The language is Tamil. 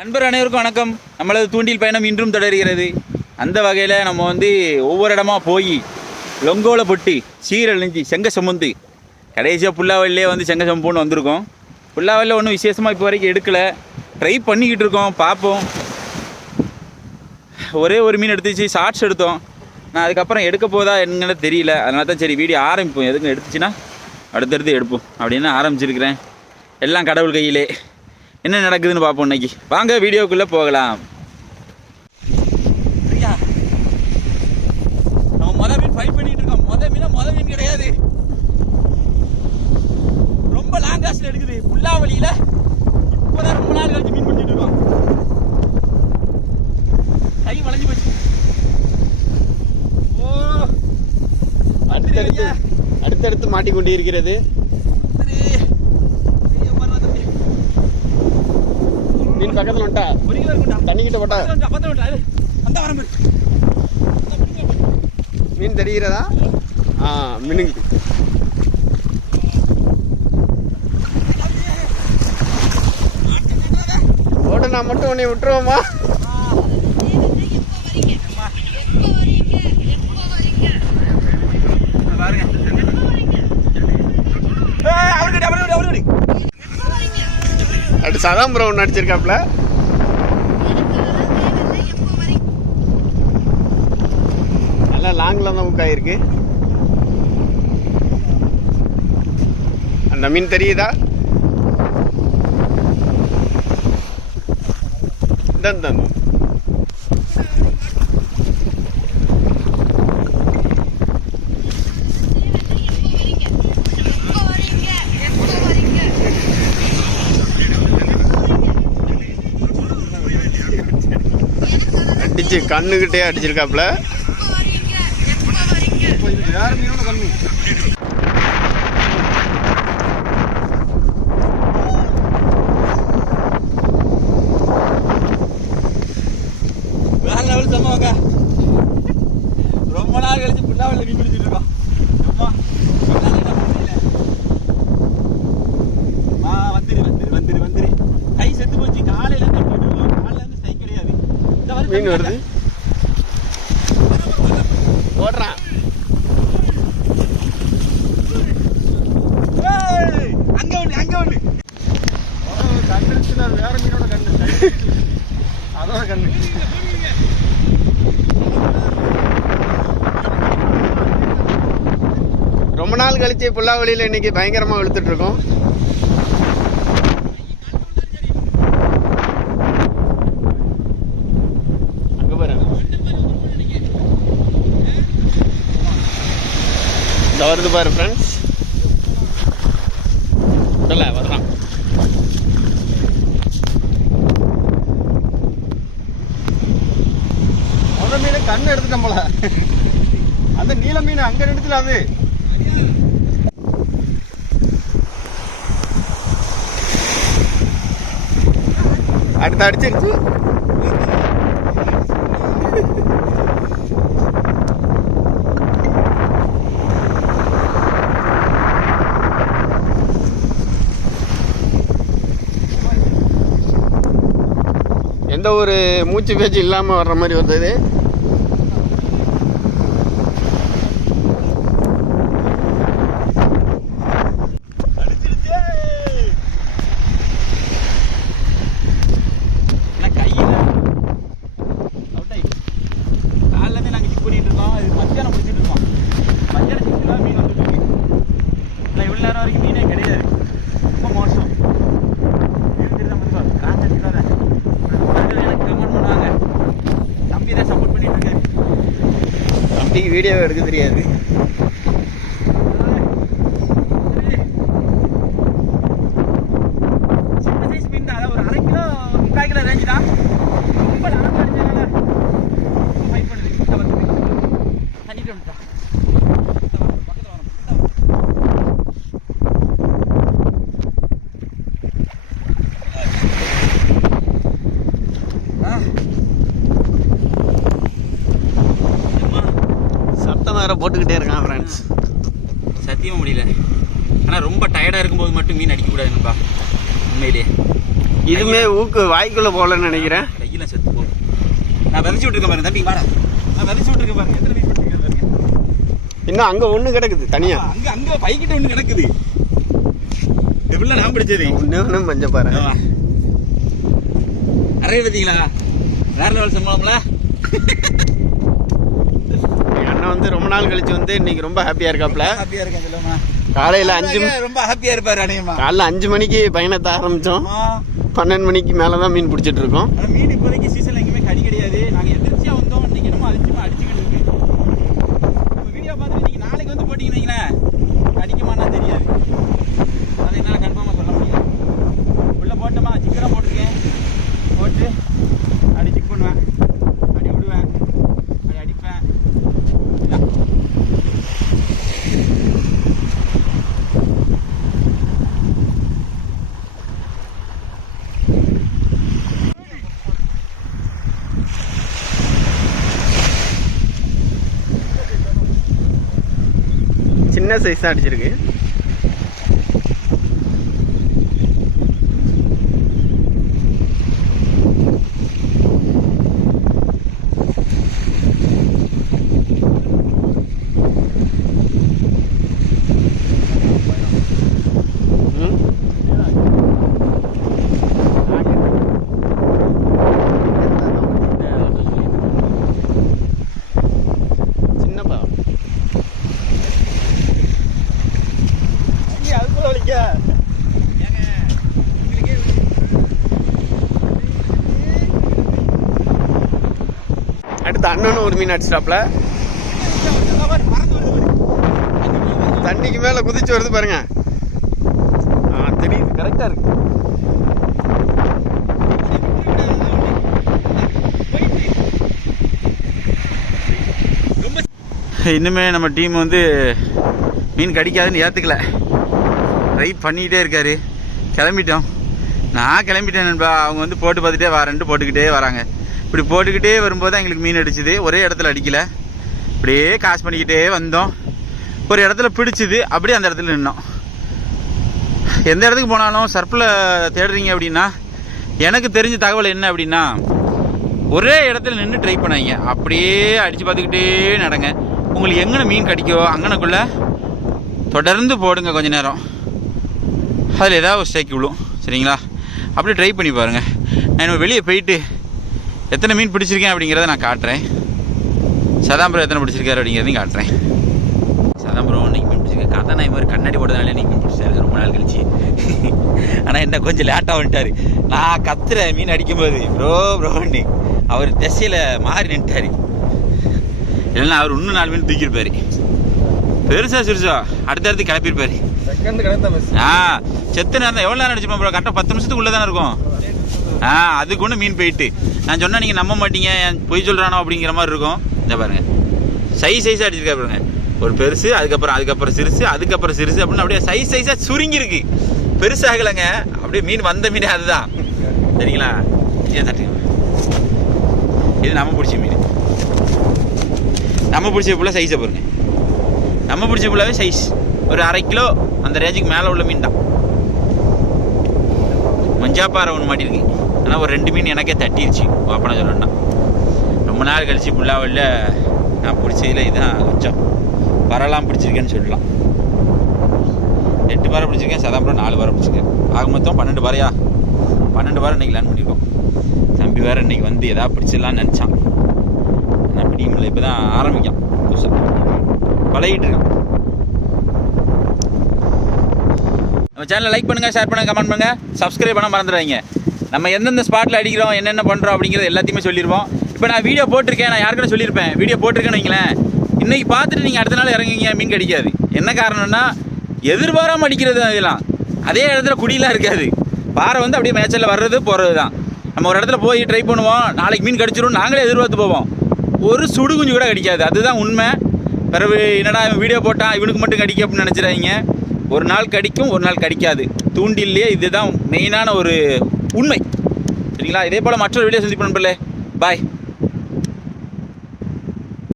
நண்பர் அனைவருக்கும் வணக்கம். நம்மளது தூண்டில் பயணம் இன்றும் தொடர்கிறது. அந்த வகையில் நம்ம வந்து ஒவ்வொரு இடமா போய் லொங்கோல பொட்டி சீரழிஞ்சி செங்க சமுந்து கடைசியாக புல்லாவல்லே வந்து செங்க சம்புன்னு வந்திருக்கோம். புல்லாவல்ல ஒன்றும் விசேஷமாக இப்போ வரைக்கும் எடுக்கலை. ட்ரை பண்ணிக்கிட்டு இருக்கோம் பார்ப்போம். ஒரே ஒரு மீன் எடுத்துச்சு ஷார்ட்ஸ் எடுத்தோம். நான் அதுக்கப்புறம் எடுக்க போதா என்னன்னு தெரியல. அதனால தான் சரி வீடியோ ஆரம்பிப்போம். எதுக்கு எடுத்துச்சுன்னா அடுத்தடுத்து எடுப்போம் அப்படின்னு ஆரம்பிச்சிருக்கிறேன். எல்லாம் கடவுள் கையிலே. என்ன நடக்குதுன்னு பார்ப்போம் இன்னைக்கு. வாங்க வீடியோக்குள்ளே போகலாம். பிரியா நம்ம முத மீன் ஃபைட் பண்ணிட்டு இருக்கோம். முத மீனா முத மீன் கிடையாது. ரொம்ப லாங் காஸ்ட்ல எடுக்குது. புல்லாவளியில இப்போதான் ரொம்ப நாள் கழிச்சு மீன் பிடிச்சிட்டு இருக்கோம். கை வளைஞ்சு போச்சு. ஓ அடுத்தடுத்து அடுத்தடுத்து மாட்டிக்கொண்டு இருக்கிறது பக்கத்துல வந்துட்டா ஒரு தண்ணி கிட்ட போட்டா. மீன் தெரிகிறதா? ஆ மினுங்குது நான் மட்டும் உன்னை விட்டுருவோமா? சதாம் பிரவுன் ஒன்று நல்லா லாங்கில் தான் புக் ஆகிருக்கு அந்த மீன் தெரியுதா? இந்த இந்த, இந்த. அடிச்சு கண்ணுகிட்டே அடிச்சிருக்காப்ல வேற லெவல் சம்பவங்க ரொம்ப நாள் கழிச்சு புல்லாவில் மீன் பிடிச்சிட்டு இருக்கோம் அம்மா சொன்னாலே நம்ப முடியல. ஆ வந்துரு வந்துரு வந்துரு வந்துரு கை செத்து போச்சு காலையில இருந்து பிடிச்சிட்டு இருக்கோம் காலையில இருந்து சை கிடையாது இந்த மாதிரி மீன் வருது. ஓடுறான் ஏய், அங்க ஒண்ணு அங்க ஒண்ணு. கண்ணு வேற மீனோட கண்ணு. அதோட கண்ணு. ரொம்ப நாள் கழிச்சு புல்லாவளியில் இன்னைக்கு பயங்கரமா இழுத்துட்டு இருக்கோம் அங்க பாரு இந்த வருது பாரு ஃப்ரெண்ட்ஸ் விடல வர்றான் முத மீன் கண்ணு எடுத்துட்டோம் போல. அந்த நீல மீன் அங்க நிறுத்தல அது. அடுத்து அடிச்சிருச்சு. எந்த ஒரு மூச்சு பேச்சு இல்லாமல் வர்ற மாதிரி வந்தது ஆனா கையில அவுட் ஆயிடுச்சு காலைல இருந்து நாங்க செக் பண்ணிட்டு இருக்கோம் அது மத்தியானம் பிடிச்சிட்டு இருக்கோம் மத்தியானம் செக் தான் மீன் வந்துட்டு இருக்கு இல்லை இவ்வளவு நேரம் வரைக்கும் மீனே கிடையாது ரொம்ப மோசம் மீன் தெரியுதா மதிப்பா காசு அடிக்காத எனக்கு கமெண்ட் பண்ணுவாங்க தம்பி தான் சப்போர்ட் பண்ணிட்டு இருக்காரு வீடியோ எடுக்க தெரியாது சின்ன சைஸ் மீன் தான் அதான் ஒரு அரை கிலோ முக்கால் கிலோ ரேஞ்சு தான் ரொம்ப லாங் அடிச்சனால ஃபைட் பண்ணுது கிட்ட வந்து தண்ணிட்டு வந்துட்டா பக்கத்தில் வரும் சத்தம் வேற போட்டுக்கிட்டே இருக்கான் ஃப்ரெண்ட்ஸ் சத்தியமாக முடியல ஆனால் ரொம்ப டயர்டாக இருக்கும்போது மட்டும் மீன் அடிக்கக்கூடாது நண்பா. உண்மையிலேயே இதுமே ஊக்கு வாய்க்குள்ள போகலன்னு நினைக்கிறேன். கையில செத்து போ நான் விதைச்சு விட்டுருக்கேன் பாருங்க தம்பி வாடா. நான் விதைச்சு விட்டுருக்கேன் பாருங்க எத்தனை மீன் பாருங்க. இன்னும் அங்க ஒண்ணு கிடக்குது தனியா. ஆ, அங்க அங்க பைக்கிட்ட ஒண்ணு கிடக்குது. இதுல நான் பிடிச்சது. ஒண்ணு ஒண்ணு மஞ்ச பாரு. நிறைய பார்த்தீங்களா வேற லெவல் சம்பளம்ல? அண்ணன் வந்து ரொம்ப நாள் கழிச்சு வந்து இன்னைக்கு ரொம்ப ஹாப்பியா இருக்காப்ல. ஹாப்பியா இருக்கேன் சொல்லுமா காலையில அஞ்சு ரொம்ப ஹாப்பியா இருப்பாரு அநேகமா காலைல அஞ்சு மணிக்கு பயணத்தை ஆரம்பிச்சோம். பன்னெண்டு மணிக்கு மேலதான் மீன் பிடிச்சிட்டு இருக்கோம். மீன் இப்போதைக்கு சீசன்ல எங்கேயுமே கடி கிடையாது. நாங்க எதிர்ச்சியா வந்தோம். இன்னைக்கு என்னமோ அதிர்ச்சியமா அடிச்சுக்கிட்டு இருக்கு. வீடியோ பார்த்துட்டு நீங்க நாளைக்கு வந்து போட்டீங்கன்னு என்ன சைஸ் தான் அடிச்சிருக்கு? அடுத்து அண்ணனும் ஒரு மீன் அடிச்சிட்டாப்ல தண்ணிக்கு மேல குதிச்சு வருது பாருங்க. ஆ தெரியுது கரெக்டா இருக்கு. இன்னுமே நம்ம டீம் வந்து மீன் கடிக்காதுன்னு ஏற்றுக்கல ட்ரை பண்ணிக்கிட்டே இருக்காரு. கிளம்பிட்டோம். நான் கிளம்பிட்டேன் நண்பா. அவங்க வந்து போட்டு பார்த்துட்டே வரேன்ட்டு போட்டுக்கிட்டே வராங்க. இப்படி போட்டுக்கிட்டே வரும்போது எங்களுக்கு மீன் அடிச்சுது. ஒரே இடத்துல அடிக்கல. அப்படியே காசு பண்ணிக்கிட்டே வந்தோம். ஒரு இடத்துல பிடிச்சிது. அப்படியே அந்த இடத்துல நின்னோம். எந்த இடத்துக்கு போனாலும் சர்ப்பில் தேடுறீங்க அப்படின்னா எனக்கு தெரிஞ்ச தகவல் என்ன அப்படின்னா ஒரே இடத்துல நின்று ட்ரை பண்ணாங்க அப்படியே அடித்து பார்த்துக்கிட்டே நடங்க. உங்களுக்கு எங்கன மீன் கிடைக்கோ அங்கனக்குள்ள தொடர்ந்து போடுங்க கொஞ்ச நேரம். அதில் ஏதாவது ஒரு ஸ்ட்ரைக் விழும். சரிங்களா? அப்படியே ட்ரை பண்ணி பாருங்கள் நான் இன்னும் வெளியே போயிட்டு எத்தனை மீன் பிடிச்சிருக்கேன் அப்படிங்கிறத நான் காட்டுறேன். சதாம்பரம் எத்தனை பிடிச்சிருக்காரு அப்படிங்கிறதையும் காட்டுறேன். சதாம்பரம் இன்னைக்கு மீன் பிடிச்சிருக்கேன் கதை நான் மாதிரி கண்ணாடி போட்டதுனால இன்னைக்கு மீன் பிடிச்சாரு ரொம்ப நாள் கழிச்சு. ஆனால் என்ன கொஞ்சம் லேட்டாக வந்துட்டாரு. நான் கத்துறேன் மீன் அடிக்கும்போது. ப்ரோ ப்ரோன்னு அவர் திசையில் மாறி நின்ட்டாரு. இல்லைன்னா அவர் இன்னும் நாலு மீன் தூக்கியிருப்பாரு. பெருசா சிறுசா. அடுத்தடுத்து கிளப்பியிருப்பாரு. ஆ செத்து நேரம் எவ்வளோ நேரம் அடிச்சுப்போம் ப்ரோ கரெக்டாக பத்து நிமிஷத்துக்குள்ளே தானே இருக்கும். ஆ அதுக்கு ஒன்று மீன் போயிட்டு. நான் சொன்னால் நீங்கள் நம்ப மாட்டீங்க என் பொய் சொல்கிறானோ அப்படிங்கிற மாதிரி இருக்கும். இந்த பாருங்க. சைஸ் சைஸாக அடிச்சிருக்கா பாருங்க. ஒரு பெருசு அதுக்கப்புறம் அதுக்கப்புறம் சிறுசு அதுக்கப்புறம் சிறுசு அப்படின்னு அப்படியே சைஸ் சைஸாக சுருங்கிருக்கு பெருசாகலைங்க. அப்படியே மீன் வந்த மீனே அதுதான். சரிங்களா? ஏன் தட்டுங்க. இது நம்ம பிடிச்ச மீன். நம்ம பிடிச்ச ஃபுல்லாக சைஸை பாருங்க. நம்ம பிடிச்ச ஃபுல்லாகவே சைஸ் ஒரு அரை கிலோ அந்த ரேஞ்சுக்கு மேலே உள்ள மீன் தான். மஞ்சாப்பாறை ஒன்று மாட்டிருக்கு ஆனால் ஒரு ரெண்டு மீன் எனக்கே தட்டிருச்சு. ஓப்பனாக சொல்லணும்னா. ரொம்ப நாள் கழிச்சு புல்லாவல்ல நான் பிடிச்சதில் இதுதான் கொஞ்சம் பரலாம் பிடிச்சிருக்கேன்னு சொல்லலாம். எட்டு பாறை பிடிச்சிருக்கேன். சதாம்பரம் நாலு பாறை பிடிச்சிருக்கேன். ஆக மொத்தம் பன்னெண்டு பாறையா பன்னெண்டு பாறை இன்றைக்கி லேர்ன் பண்ணியிருக்கோம் தம்பி வேறு இன்றைக்கி வந்து எதாவது பிடிச்சிடலான்னு நினச்சான். நான் பிடிக்க முடியல இப்போ தான் ஆரம்பிக்கான். புதுசாக பழகிட்டு இருக்கான். நம்ம சேனலை லைக் பண்ணுங்கள் ஷேர் பண்ணுங்கள் கமெண்ட் பண்ணுங்கள் சப்ஸ்கிரைப் பண்ண மறந்துடுவாங்க நம்ம எந்தெந்த ஸ்பாட்டில் அடிக்கிறோம் என்னென்ன பண்ணுறோம் அப்படிங்கிறது எல்லாத்தையுமே சொல்லிடுவோம் இப்போ நான் வீடியோ போட்டிருக்கேன் நான் யாருக்குன்னு சொல்லியிருப்பேன். வீடியோ போட்டிருக்கேன்னு வைங்களேன். இன்றைக்கி பார்த்துட்டு நீங்கள் அடுத்த நாள் இறங்குங்க மீன் கிடைக்காது. என்ன காரணம்னா எதிர்பாராம அடிக்கிறது அதெல்லாம். அதே இடத்துல குடியெலாம் இருக்காது. பாறை வந்து அப்படியே மேய்ச்சலில் வர்றது போகிறது தான் நம்ம ஒரு இடத்துல போய் ட்ரை பண்ணுவோம் நாளைக்கு மீன் கடிச்சிடும் நாங்களே எதிர்பார்த்து போவோம். ஒரு சுடு குஞ்சு கூட கடிக்காது. அதுதான் உண்மை. பிறகு என்னடா இவன் வீடியோ போட்டான் இவனுக்கு மட்டும் கடிக்க அப்படின்னு நினச்சிடாங்க ஒரு நாள் கடிக்கும் ஒரு நாள் கடிக்காது. தூண்டில்லையே இதுதான் மெயினான ஒரு உண்மை. சரிங்களா? இதே போல் மற்றொரு வீடியோ சந்திப்பு நண்பர்களே. பாய்